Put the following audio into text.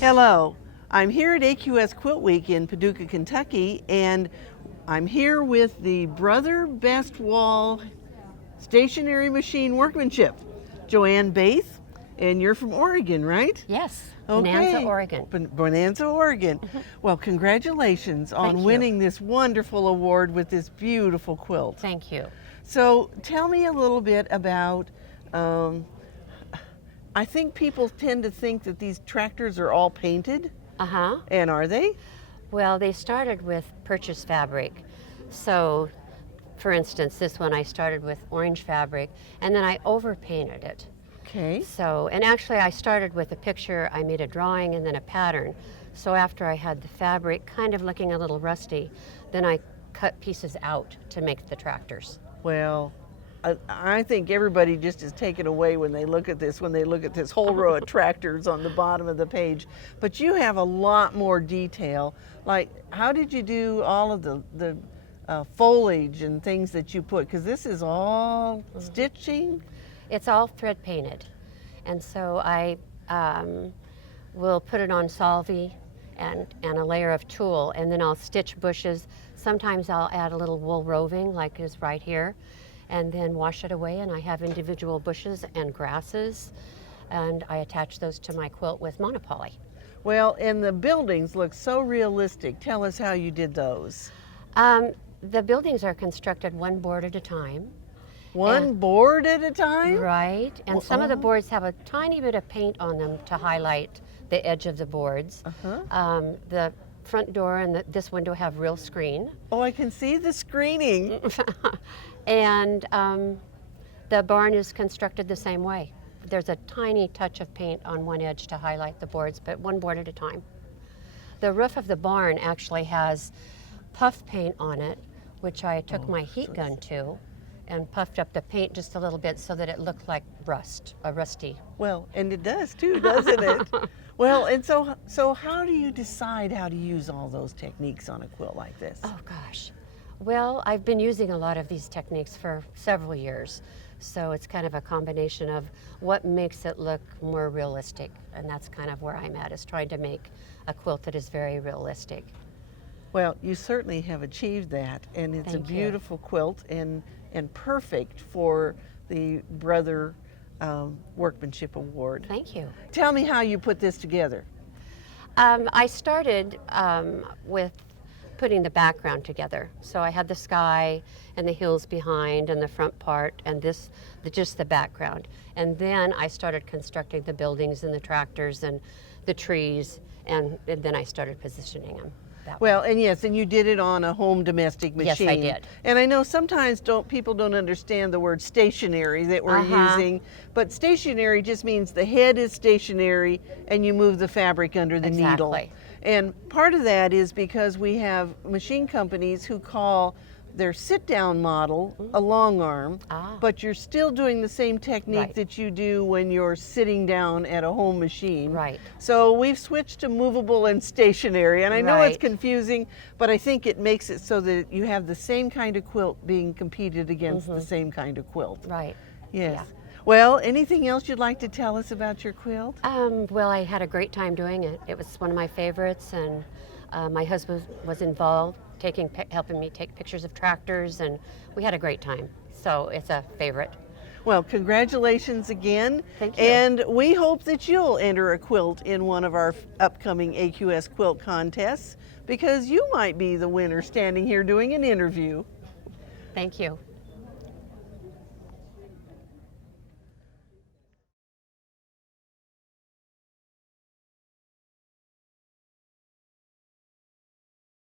Hello, I'm here at AQS QuiltWeek in Paducah, Kentucky, and I'm here with the Brother Best Wall stationary machine workmanship, Joanne Baeth, and you're from Oregon, right? Yes, Okay. Bonanza, Oregon. Bonanza, Oregon. Well, congratulations on winning this wonderful award with this beautiful quilt. Thank you. So tell me a little bit about, I think people tend to think that these tractors are all painted. Uh-huh. And are they? Well, they started with purchased fabric. So, for instance, this one I started with orange fabric, and then I overpainted it. Okay. So, and actually I started with a picture, I made a drawing and then a pattern. So after I had the fabric kind of looking a little rusty, then I cut pieces out to make the tractors. Well, I think everybody just is taken away when they look at this whole row of tractors on the bottom of the page. But you have a lot more detail. Like, how did you do all of the foliage and things that you put? Because this is all stitching. It's all thread painted. And so I will put it on solvay and a layer of tulle, and then I'll stitch bushes. Sometimes I'll add a little wool roving like is right here, and then wash it away, and I have individual bushes and grasses, and I attach those to my quilt with monopoly. Well, and the buildings look so realistic. Tell us how you did those. The buildings are constructed one board at a time. One board at a time? Right, and some of the boards have a tiny bit of paint on them to highlight the edge of the boards. The front door and this window have real screen. Oh, I can see the screening. And the barn is constructed the same way. There's a tiny touch of paint on one edge to highlight the boards, but one board at a time. The roof of the barn actually has puff paint on it, which I took my heat gun to and puffed up the paint just a little bit so that it looked like rusty. Well, and it does too, doesn't it? Well, and so how do you decide how to use all those techniques on a quilt like this? Oh gosh. Well, I've been using a lot of these techniques for several years. So it's kind of a combination of what makes it look more realistic. And that's kind of where I'm at, is trying to make a quilt that is very realistic. Well, you certainly have achieved that, and it's Thank a beautiful quilt and perfect for the Brother Workmanship Award. Thank you. Tell me how you put this together. I started with putting the background together. So I had the sky and the hills behind and the front part and just the background. And then I started constructing the buildings and the tractors and the trees, and then I started positioning them. Well, and yes, and you did it on a home domestic machine. Yes, I did. And I know sometimes people don't understand the word stationary that we're using, but stationary just means the head is stationary and you move the fabric under the needle. And part of that is because we have machine companies who call their sit-down model a long arm, but you're still doing the same technique that you do when you're sitting down at a home machine. Right. So we've switched to movable and stationary, and I know it's confusing, but I think it makes it so that you have the same kind of quilt being competed against the same kind of quilt. Right. Yes. Yeah. Well, anything else you'd like to tell us about your quilt? Well, I had a great time doing it. It was one of my favorites, and my husband was involved, helping me take pictures of tractors, and we had a great time. So it's a favorite. Well, congratulations again. Thank you. And we hope that you'll enter a quilt in one of our upcoming AQS quilt contests, because you might be the winner standing here doing an interview. Thank you.